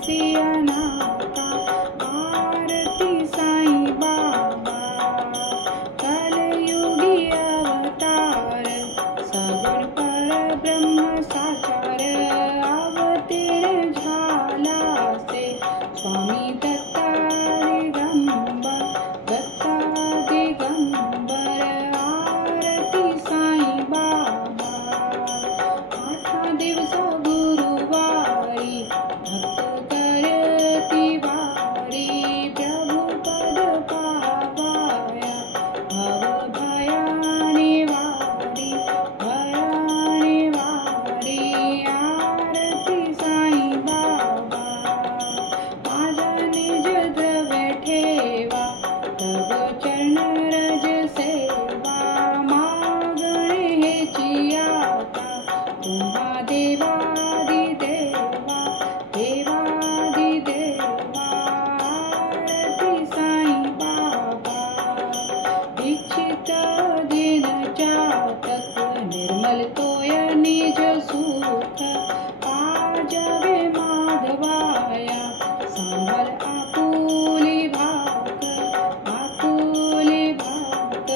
सिया नाता। आरती साईं बाबा कलयुगी अवतार, सगुण पर ब्रह्म साकार अवतीर्ण झाला से स्वामी दत्ता दिगंबर, दत्ता दिगंबर। आरती साईं बाबा। आठा दिवस गुरुवारी भक्त करती वारी, प्रभु पद पावाया भव भयाने वारी, भयाने वारी। आरती साईं बाबा। माझा निज द्रव्य ठेवा, तव चरण रज सेवा, मागणे हेची आता तुम्हा देवादिदेवा, देवादिदेवा। आरती साईं बाबा। दीक्षित दिन चातक, निर्मल तोय निज सुख, पाजवे माधवाया सांभळ आपुली भाक, आपुली भाक।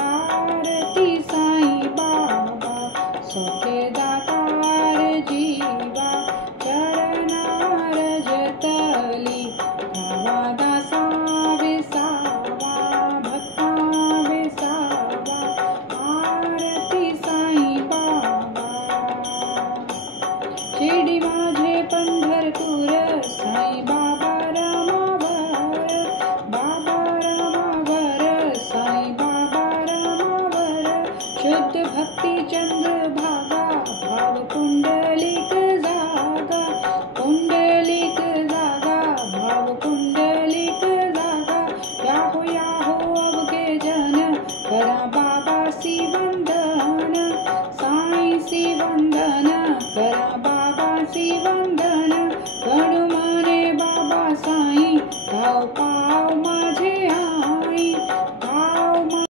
आरती साईं बाबा। सौख्य दातार जीवा, चरणार जतली, धावा दासा विसावा, भक्ता विसावा। आरती साईं बाबा। शिर्डी माझे पंढरपूर, साईं बाबा रामावर, बाबा रामावर, साईं बाबा रामावर। शुद्ध भक्ती चंद्रभागा, भाव कुंडलिक जागा, कुंडलिक जागा, भाव कुंडलिक जागा। याहो अवघे जन, करा बाबासी वंदन, साईंसी वंदन, करा बाबासी वंदन।